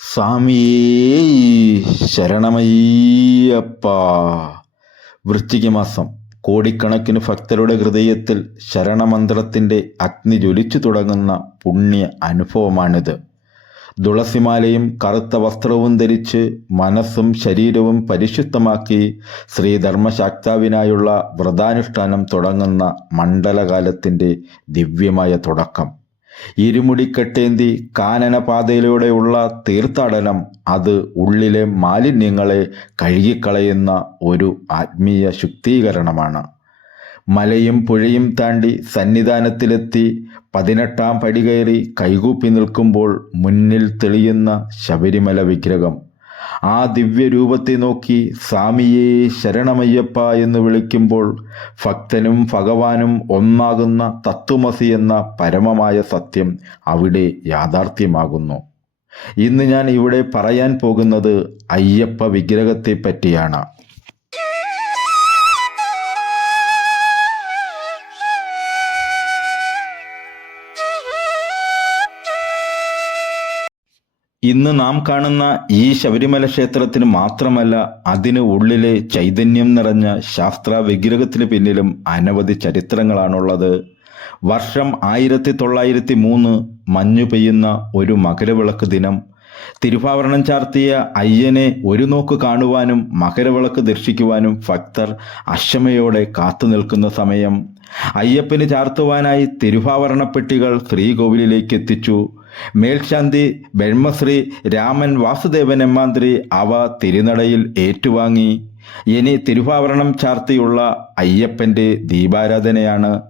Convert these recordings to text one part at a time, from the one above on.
സ്വാമിയേ ശരണമയ്യപ്പ. വൃശ്ചിക മാസം കോടിക്കണക്കിന് ഭക്തരുടെ ഹൃദയത്തിൽ ശരണമന്ത്രത്തിന്റെ അഗ്നി ജ്വലിച്ചു തുടങ്ങുന്ന പുണ്യ അനുഭവമാണിത്. തുളസിമാലയും കറുത്ത വസ്ത്രവും ധരിച്ച് മനസ്സും ശരീരവും പരിശുദ്ധമാക്കി ശ്രീധർമ്മശാക്താവിനായുള്ള വ്രതാനുഷ്ഠാനം തുടങ്ങുന്ന മണ്ഡലകാലത്തിന്റെ ദിവ്യമായ തുടക്കം. ഇരുമുടിക്കെട്ടേന്തി കാനനപാതയിലൂടെയുള്ള തീർത്ഥാടനം അത് ഉള്ളിലെ മാലിന്യങ്ങളെ കഴുകിക്കളയുന്ന ഒരു ആത്മീയ ശുദ്ധീകരണമാണ്. മലയും പുഴയും താണ്ടി സന്നിധാനത്തിലെത്തി പതിനെട്ടാം പടി കയറി കൈകൂപ്പി നിൽക്കുമ്പോൾ മുന്നിൽ തെളിയുന്ന ശബരിമല വിഗ്രഹം. ആ ദിവ്യരൂപത്തെ നോക്കി സ്വാമിയെ ശരണമയ്യപ്പ എന്ന് വിളിക്കുമ്പോൾ ഭക്തനും ഭഗവാനും ഒന്നാകുന്ന തത്വമസി എന്ന പരമമായ സത്യം അവിടെ യാഥാർത്ഥ്യമാകുന്നു. ഇന്ന് ഞാൻ ഇവിടെ പറയാൻ പോകുന്നത് അയ്യപ്പ വിഗ്രഹത്തെ പറ്റിയാണ് ഇന്ന് നാം കാണുന്ന ഈ ശബരിമല ക്ഷേത്രത്തിന് മാത്രമല്ല അതിന് ഉള്ളിലെ ചൈതന്യം നിറഞ്ഞ ശാസ്ത്ര വിഗ്രഹത്തിന് പിന്നിലും അനവധി ചരിത്രങ്ങളാണുള്ളത്. വർഷം ആയിരത്തി തൊള്ളായിരത്തി മൂന്ന് മഞ്ഞു പെയ്യുന്ന ഒരു മകരവിളക്ക് ദിനം. തിരുവാഭരണം ചാർത്തിയ അയ്യനെ ഒരു നോക്ക് കാണുവാനും മകരവിളക്ക് ദർശിക്കുവാനും ഭക്തർ അക്ഷമയോടെ കാത്തു നിൽക്കുന്ന സമയം. അയ്യപ്പന് ചാർത്തുവാനായി തിരുവാഭരണപ്പെട്ടികൾ ശ്രീകോവിലിലേക്ക് എത്തിച്ചു. മേൽശാന്തി ബ്രഹ്മശ്രീ രാമൻ വാസുദേവൻ എമ്മാന്ത്രി അവ തിരുനടയിൽ ഏറ്റുവാങ്ങി. ഇനി തിരുവാഭരണം ചാർത്തിയുള്ള അയ്യപ്പന്റെ ദീപാരാധനയാണ്.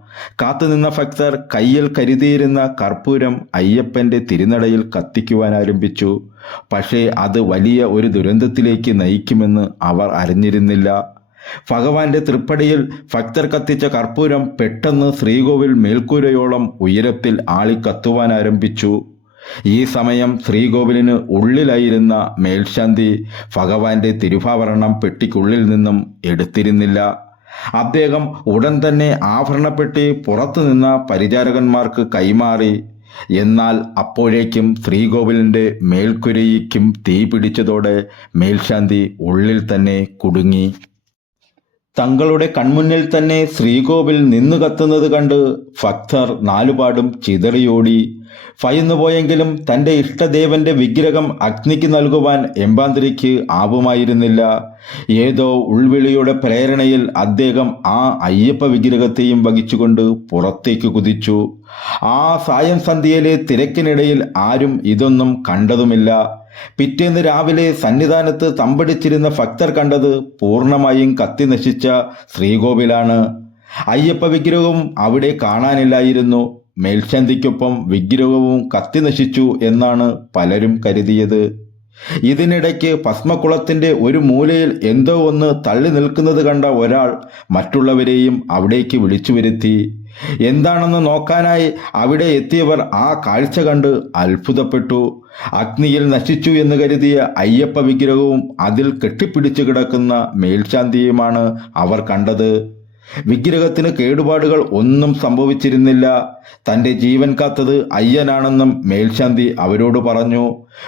കാത്തുനിന്ന ഭക്തർ കയ്യിൽ കരുതിയിരുന്ന കർപ്പൂരം അയ്യപ്പന്റെ തിരുനടയിൽ കത്തിക്കുവാൻ ആരംഭിച്ചു. പക്ഷേ അത് വലിയ ഒരു ദുരന്തത്തിലേക്ക് നയിക്കുമെന്ന് അവർ അറിഞ്ഞിരുന്നില്ല. ഭഗവാന്റെ തൃപ്പടിയിൽ ഭക്തർ കത്തിച്ച കർപ്പൂരം പെട്ടെന്ന് ശ്രീകോവിൽ മേൽക്കൂരയോളം ഉയരത്തിൽ ആളിക്കത്തുവാൻ ആരംഭിച്ചു. ഈ സമയം ശ്രീകോവിലിന് ഉള്ളിലായിരുന്ന മേൽശാന്തി ഭഗവാന്റെ തിരുവാഭരണം പെട്ടിക്കുള്ളിൽ നിന്നും എടുത്തിരുന്നില്ല. അദ്ദേഹം ഉടൻ തന്നെ ആഭരണപ്പെട്ടി പുറത്തു നിന്ന പരിചാരകന്മാർക്ക് കൈമാറി. എന്നാൽ അപ്പോഴേക്കും ശ്രീകോവിലിന്റെ മേൽക്കുരയ്ക്കും തീ പിടിച്ചതോടെ മേൽശാന്തി ഉള്ളിൽ തന്നെ കുടുങ്ങി. തങ്ങളുടെ കൺമുന്നിൽ തന്നെ ശ്രീകോവിൽ നിന്നു കത്തുന്നത് കണ്ട് ഭക്തർ നാലുപാടും ചിതറിയോടി. ഭയന്നുപോയെങ്കിലും തന്റെ ഇഷ്ടദേവന്റെ വിഗ്രഹം അഗ്നിക്ക് നൽകുവാൻ എമ്പാന്തിരിക്ക് ആവുമായിരുന്നില്ല. ഏതോ ഉൾവിളിയുടെ പ്രേരണയിൽ അദ്ദേഹം ആ അയ്യപ്പ വിഗ്രഹത്തെയും വഹിച്ചുകൊണ്ട് പുറത്തേക്ക് കുതിച്ചു. ആ സായം സന്ധ്യയിലെ തിരക്കിനിടയിൽ ആരും ഇതൊന്നും കണ്ടതുമില്ല. പിറ്റേന്ന് രാവിലെ സന്നിധാനത്ത് തമ്പടിച്ചിരുന്ന ഭക്തർ കണ്ടത് പൂർണമായും കത്തി നശിച്ച ശ്രീകോവിലാണ്. അയ്യപ്പ വിഗ്രഹവും അവിടെ കാണാനില്ലായിരുന്നു. മേൽശാന്തിക്കൊപ്പം വിഗ്രഹവും കത്തി നശിച്ചു എന്നാണ് പലരും കരുതിയത്. ഇതിനിടയ്ക്ക് പത്മകുളത്തിന്റെ ഒരു മൂലയിൽ എന്തോ ഒന്ന് തള്ളി നിൽക്കുന്നത് കണ്ട ഒരാൾ മറ്റുള്ളവരെയും അവിടേക്ക് വിളിച്ചു വരുത്തി. എന്താണെന്ന് നോക്കാനായി അവിടെ എത്തിയവർ ആ കാഴ്ച കണ്ട് അത്ഭുതപ്പെട്ടു. അഗ്നിയിൽ നശിച്ചു എന്ന് കരുതിയ അയ്യപ്പ വിഗ്രഹവും അതിൽ കെട്ടിപ്പിടിച്ചു കിടക്കുന്ന മേൽശാന്തിയുമാണ് അവർ കണ്ടത്. വിഗ്രഹത്തിന് കേടുപാടുകൾ ഒന്നും സംഭവിച്ചിരുന്നില്ല. തന്റെ ജീവൻ കാത്തത് അയ്യനാണെന്നും മേൽശാന്തി അവരോട് പറഞ്ഞു.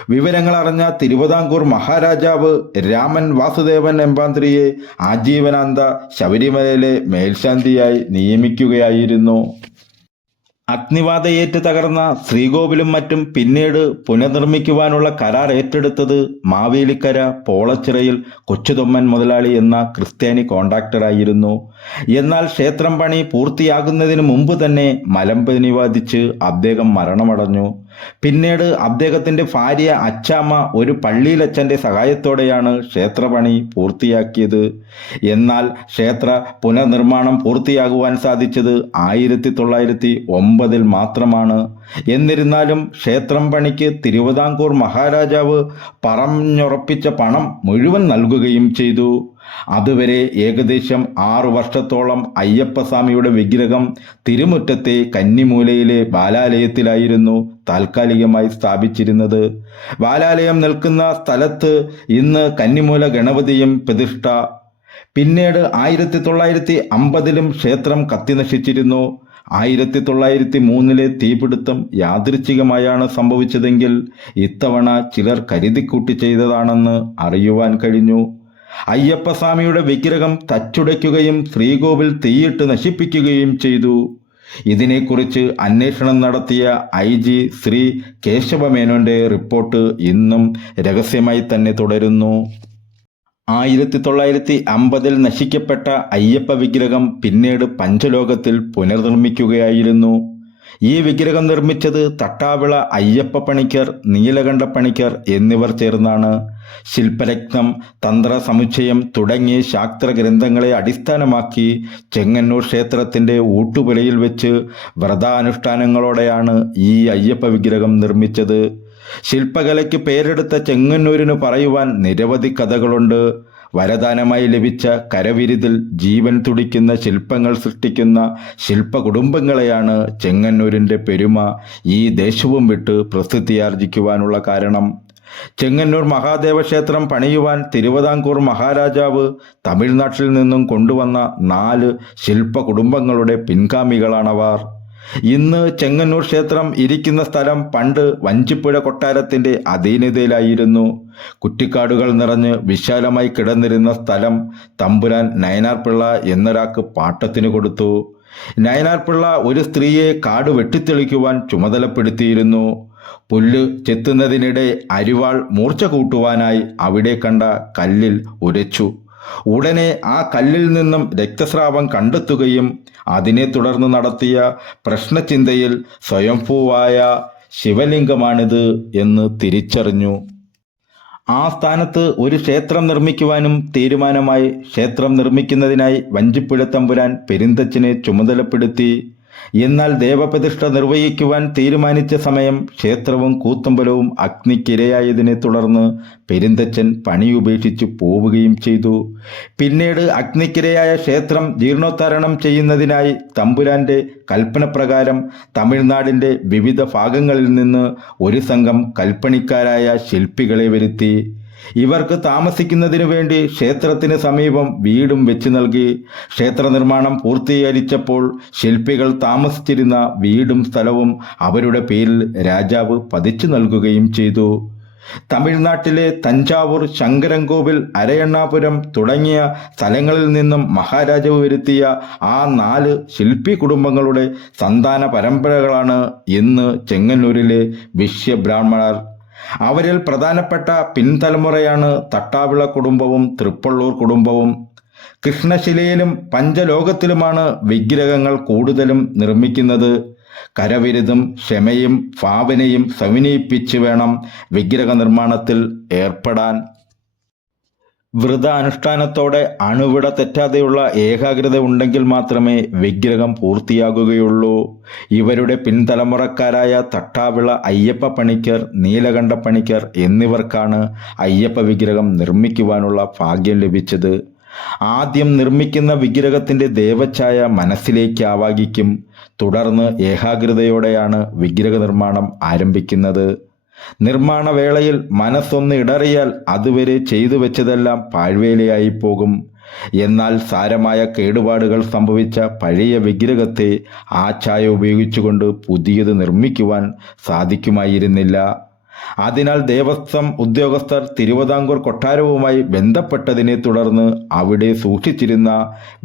വിവരങ്ങൾ അറിഞ്ഞ തിരുവിതാംകൂർ മഹാരാജാവ് രാമൻ വാസുദേവൻ എമ്പാന്ത്രിയെ ആജീവനാന്ത ശബരിമലയിലെ മേൽശാന്തിയായി നിയമിക്കുകയായിരുന്നു. അഗ്നിവാതയേറ്റ് തകർന്ന ശ്രീകോവിലും മറ്റും പിന്നീട് പുനർനിർമ്മിക്കുവാനുള്ള കരാർ ഏറ്റെടുത്തത് മാവേലിക്കര പോളച്ചിറയിൽ കൊച്ചുതൊമ്മൻ മുതലാളി എന്ന ക്രിസ്ത്യാനി കോൺട്രാക്ടറായിരുന്നു. എന്നാൽ ക്ഷേത്രം പണി പൂർത്തിയാകുന്നതിന് മുമ്പ് തന്നെ മലമ്പനി ബാധിച്ച് അദ്ദേഹം മരണമടഞ്ഞു. പിന്നീട് അദ്ദേഹത്തിന്റെ ഭാര്യ അച്ചാമ്മ ഒരു പള്ളിയിലച്ഛന്റെ സഹായത്തോടെയാണ് ക്ഷേത്രപണി പൂർത്തിയാക്കിയത്. എന്നാൽ ക്ഷേത്ര പുനർനിർമ്മാണം പൂർത്തിയാകുവാൻ സാധിച്ചത് ആയിരത്തി തൊള്ളായിരത്തി ഒമ്പതിൽ മാത്രമാണ്. എന്നിരുന്നാലും ക്ഷേത്രം പണിക്ക് തിരുവിതാംകൂർ മഹാരാജാവ് പറഞ്ഞുറപ്പിച്ച പണം മുഴുവൻ നൽകുകയും ചെയ്തു. അതുവരെ ഏകദേശം ആറു വർഷത്തോളം അയ്യപ്പസ്വാമിയുടെ വിഗ്രഹം തിരുമുറ്റത്തെ കന്നിമൂലയിലെ ബാലാലയത്തിലായിരുന്നു താൽക്കാലികമായി സ്ഥാപിച്ചിരുന്നത്. ബാലാലയം നിൽക്കുന്ന സ്ഥലത്ത് ഇന്ന് കന്നിമൂല ഗണപതിയും പ്രതിഷ്ഠ. പിന്നീട് ആയിരത്തി തൊള്ളായിരത്തി അമ്പതിലും ക്ഷേത്രം കത്തിനശിച്ചിരുന്നു. ആയിരത്തി തൊള്ളായിരത്തി മൂന്നിലെ തീപിടുത്തം യാദൃച്ഛികമായാണ് സംഭവിച്ചതെങ്കിൽ ഇത്തവണ ചിലർ കരുതിക്കൂട്ടി ചെയ്തതാണെന്ന് അറിയുവാൻ കഴിഞ്ഞു. അയ്യപ്പസ്വാമിയുടെ വിഗ്രഹം തച്ചുടയ്ക്കുകയും ശ്രീകോവിൽ തീയിട്ട് നശിപ്പിക്കുകയും ചെയ്തു. ഇതിനെക്കുറിച്ച് അന്വേഷണം നടത്തിയ ഐ ജി ശ്രീ കേശവമേനോന്റെ റിപ്പോർട്ട് ഇന്നും രഹസ്യമായി തന്നെ തുടരുന്നു. ആയിരത്തി തൊള്ളായിരത്തി അമ്പതിൽ നശിക്കപ്പെട്ട അയ്യപ്പ വിഗ്രഹം പിന്നീട് പഞ്ചലോകത്തിൽ പുനർനിർമ്മിക്കുകയായിരുന്നു. ഈ വിഗ്രഹം നിർമ്മിച്ചത് തട്ടാവിള അയ്യപ്പ പണിക്കർ നീലകണ്ഠ പണിക്കർ എന്നിവർ ചേർന്നാണ്. ശില്പരത്നം തന്ത്രസമുച്ചയം തുടങ്ങിയ ശാസ്ത്ര ഗ്രന്ഥങ്ങളെ അടിസ്ഥാനമാക്കി ചെങ്ങന്നൂർ ക്ഷേത്രത്തിന്റെ ഊട്ടുപുലയിൽ വെച്ച് വ്രതാനുഷ്ഠാനങ്ങളോടെയാണ് ഈ അയ്യപ്പ വിഗ്രഹം നിർമ്മിച്ചത്. ശില്പകലയ്ക്ക് പേരെടുത്ത ചെങ്ങന്നൂരിന് പറയുവാൻ നിരവധി കഥകളുണ്ട്. വരദാനമായി ലഭിച്ച കരവിരുതിൽ ജീവൻ തുടിക്കുന്ന ശില്പങ്ങൾ സൃഷ്ടിക്കുന്ന ശില്പ കുടുംബങ്ങളെയാണ് ചെങ്ങന്നൂരിന്റെ പെരുമ. ഈ ദേശവും വിട്ട് പ്രസിദ്ധിയാർജിക്കുവാനുള്ള കാരണം ചെങ്ങന്നൂർ മഹാദേവ ക്ഷേത്രം പണിയുവാൻ തിരുവിതാംകൂർ മഹാരാജാവ് തമിഴ്നാട്ടിൽ നിന്നും കൊണ്ടുവന്ന നാല് ശില്പ കുടുംബങ്ങളുടെ പിൻഗാമികളാണവർ. ഇന്ന് ചെങ്ങന്നൂർ ക്ഷേത്രം ഇരിക്കുന്ന സ്ഥലം പണ്ട് വഞ്ചിപ്പുഴ കൊട്ടാരത്തിന്റെ അധീനതയിലായിരുന്നു. കുറ്റിക്കാടുകൾ നിറഞ്ഞ് വിശാലമായി കിടന്നിരുന്ന സ്ഥലം തമ്പുരാൻ നയനാർപിള്ള എന്നൊരാൾക്ക് പാട്ടത്തിന് കൊടുത്തു. നയനാർപിള്ള ഒരു സ്ത്രീയെ കാട് വെട്ടിത്തെളിക്കുവാൻ ചുമതലപ്പെടുത്തിയിരുന്നു. പുല്ല് ചെത്തുന്നതിനിടെ അരിവാൾ മൂർച്ച കൂട്ടുവാനായി അവിടെ കണ്ട കല്ലിൽ ഉരച്ചു. ഉടനെ ആ കല്ലിൽ നിന്നും രക്തസ്രാവം കണ്ടെത്തുകയും അതിനെ തുടർന്ന് നടത്തിയ പ്രശ്നചിന്തയിൽ സ്വയംഭൂവായ ശിവലിംഗമാണിത് എന്ന് തിരിച്ചറിഞ്ഞു. ആ സ്ഥാനത്ത് ഒരു ക്ഷേത്രം നിർമ്മിക്കുവാനും തീരുമാനമായി ക്ഷേത്രം നിർമ്മിക്കുന്നതിനായി വഞ്ചിപ്പുഴ തമ്പുരാൻ പെരിന്തച്ചനെ ചുമതലപ്പെടുത്തി എന്നാൽ ദേവപ്രതിഷ്ഠ നിർവഹിക്കുവാൻ തീരുമാനിച്ച സമയം ക്ഷേത്രവും കൂത്തമ്പലവും അഗ്നിക്കിരയായതിനെ തുടർന്ന് പെരിന്തച്ചൻ പണി ഉപേക്ഷിച്ച് പോവുകയും ചെയ്തു. പിന്നീട് അഗ്നിക്കിരയായ ക്ഷേത്രം ജീർണോദ്ധാരണം ചെയ്യുന്നതിനായി തമ്പുരാന്റെ കൽപ്പനപ്രകാരം തമിഴ്നാടിന്റെ വിവിധ ഭാഗങ്ങളിൽ നിന്ന് ഒരു സംഘം കൽപ്പണിക്കാരായ ശില്പികളെ വരുത്തി. ഇവർക്ക് താമസിക്കുന്നതിനു വേണ്ടി ക്ഷേത്രത്തിന് സമീപം വീടും വെച്ചു നൽകി. ക്ഷേത്ര നിർമ്മാണം പൂർത്തീകരിച്ചപ്പോൾ ശില്പികൾ താമസിച്ചിരുന്ന വീടും സ്ഥലവും അവരുടെ പേരിൽ രാജാവ് പതിച്ചു നൽകുകയും ചെയ്തു. തമിഴ്നാട്ടിലെ തഞ്ചാവൂർ ശങ്കരൻകോവിൽ അരയണ്ണാപുരം തുടങ്ങിയ സ്ഥലങ്ങളിൽ നിന്നും മഹാരാജാവ് വരുത്തിയ ആ നാല് ശില്പി കുടുംബങ്ങളുടെ സന്താന പരമ്പരകളാണ് ഇന്ന് ചെങ്ങന്നൂരിലെ വിശ്വബ്രാഹ്മണർ അവരിൽ പ്രധാനപ്പെട്ട പിൻതലമുറയാണ് തട്ടാവിള കുടുംബവും തൃപ്പള്ളൂർ കുടുംബവും. കൃഷ്ണശിലയിലും പഞ്ചലോകത്തിലുമാണ് വിഗ്രഹങ്ങൾ കൂടുതലും നിർമ്മിക്കുന്നത്. കരവിരുതും ക്ഷമയും ഭാവനയും സമന്വയിപ്പിച്ച് വേണം വിഗ്രഹ നിർമ്മാണത്തിൽ ഏർപ്പെടാൻ. വ്രത അനുഷ്ഠാനത്തോടെ അണുവിട തെറ്റാതെയുള്ള ഏകാഗ്രത ഉണ്ടെങ്കിൽ മാത്രമേ വിഗ്രഹം പൂർത്തിയാകുകയുള്ളൂ. ഇവരുടെ പിൻതലമുറക്കാരായ തട്ടാവിള അയ്യപ്പ പണിക്കർ നീലകണ്ഠ പണിക്കർ എന്നിവർക്കാണ് അയ്യപ്പ വിഗ്രഹം നിർമ്മിക്കുവാനുള്ള ഭാഗ്യം ലഭിച്ചത്. ആദ്യം നിർമ്മിക്കുന്ന വിഗ്രഹത്തിന്റെ ദേവഛായ മനസ്സിലേക്ക് ആവാഹിക്കും. തുടർന്ന് ഏകാഗ്രതയോടെയാണ് വിഗ്രഹ നിർമ്മാണം ആരംഭിക്കുന്നത്. നിർമ്മാണ വേളയിൽ മനസ്സൊന്ന് ഇടറിയാൽ അതുവരെ ചെയ്തു വെച്ചതെല്ലാം പാഴ്വേലയായി പോകും എന്നാൽ സാരമായ കേടുപാടുകൾ സംഭവിച്ച പഴയ വിഗ്രഹത്തെ ആ ചായ ഉപയോഗിച്ചുകൊണ്ട് പുതിയത് നിർമ്മിക്കുവാൻ സാധിക്കുമായിരുന്നില്ല. അതിനാൽ ദേവസ്വം ഉദ്യോഗസ്ഥർ തിരുവിതാംകൂർ കൊട്ടാരവുമായി ബന്ധപ്പെട്ടതിനെ തുടർന്ന് അവിടെ സൂക്ഷിച്ചിരുന്ന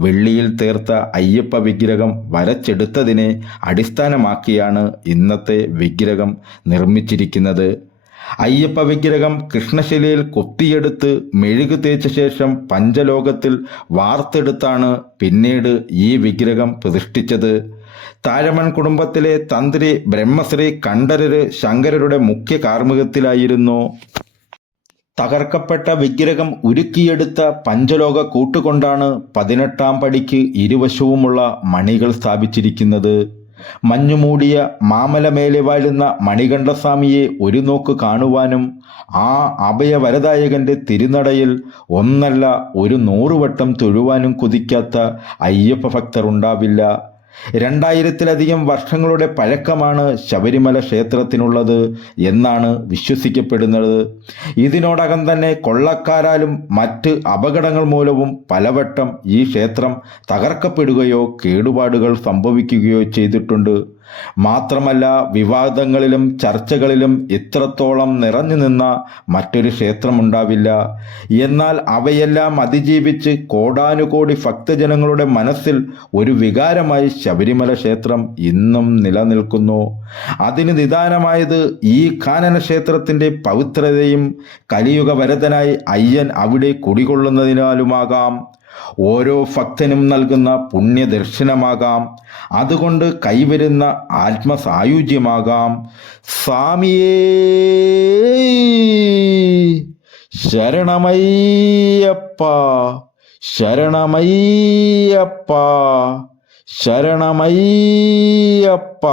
വെള്ളിയിൽ തീർത്ത അയ്യപ്പ വിഗ്രഹം വരച്ചെടുത്തതിനെ അടിസ്ഥാനമാക്കിയാണ് ഇന്നത്തെ വിഗ്രഹം നിർമ്മിച്ചിരിക്കുന്നത്. അയ്യപ്പ വിഗ്രഹം കൃഷ്ണശിലയിൽ കൊത്തിയെടുത്ത് മെഴുകു തേച്ച ശേഷം പഞ്ചലോകത്തിൽ വാർത്തെടുത്താണ് പിന്നീട് ഈ വിഗ്രഹം പ്രതിഷ്ഠിച്ചത്. താരമൺ കുടുംബത്തിലെ തന്ത്രി ബ്രഹ്മശ്രീ കണ്ഠരര് ശങ്കരരുടെ മുഖ്യ കാർമ്മികത്തിലായിരുന്നു. തകർക്കപ്പെട്ട വിഗ്രഹം ഉരുക്കിയെടുത്ത പഞ്ചലോക കൂട്ടുകൊണ്ടാണ് പതിനെട്ടാം പടിക്ക് ഇരുവശവുമുള്ള മണികൾ സ്ഥാപിച്ചിരിക്കുന്നത്. മഞ്ഞുമൂടിയ മാമലമേലെ വാഴുന്ന മണികണ്ഠസ്വാമിയെ ഒരു നോക്ക് കാണുവാനും ആ അഭയവരദായകന്റെ തിരുനടയിൽ ഒന്നല്ല ഒരു നൂറുവട്ടം തൊഴുവാനും കുതിക്കാത്ത അയ്യപ്പ ഭക്തർ ഉണ്ടാവില്ല. രണ്ടായിരത്തിലധികം വർഷങ്ങളുടെ പഴക്കമാണ് ശബരിമല ക്ഷേത്രത്തിനുള്ളത് എന്നാണ് വിശ്വസിക്കപ്പെടുന്നത്. ഇതിനോടകം തന്നെ കൊള്ളക്കാരാലും മറ്റ് അപകടങ്ങൾ മൂലവും പലവട്ടം ഈ ക്ഷേത്രം തകർക്കപ്പെടുകയോ കേടുപാടുകൾ സംഭവിക്കുകയോ ചെയ്തിട്ടുണ്ട്. മാത്രമല്ല വിവാദങ്ങളിലും ചർച്ചകളിലും ഇത്രത്തോളം നിറഞ്ഞു നിന്ന മറ്റൊരു ക്ഷേത്രമുണ്ടാവില്ല. എന്നാൽ അവയെല്ലാം അതിജീവിച്ച് കോടാനുകോടി ഭക്തജനങ്ങളുടെ മനസ്സിൽ ഒരു വികാരമായി ശബരിമല ക്ഷേത്രം ഇന്നും നിലനിൽക്കുന്നു. അതിന് നിദാനമായത് ഈ കാനന ക്ഷേത്രത്തിന്റെ പവിത്രതയും കലിയുഗ വരതനായി അയ്യൻ അവിടെ കുടികൊള്ളുന്നതിനാലുമാകാം. ഓരോ ഭക്തനും നൽകുന്ന പുണ്യദർശനമാകാം. അതുകൊണ്ട് കൈവരുന്ന ആത്മസായുജ്യമാകാം. സ്വാമിയേ ശരണമയ്യപ്പ ശരണമയ്യപ്പ ശരണമയ്യപ്പ.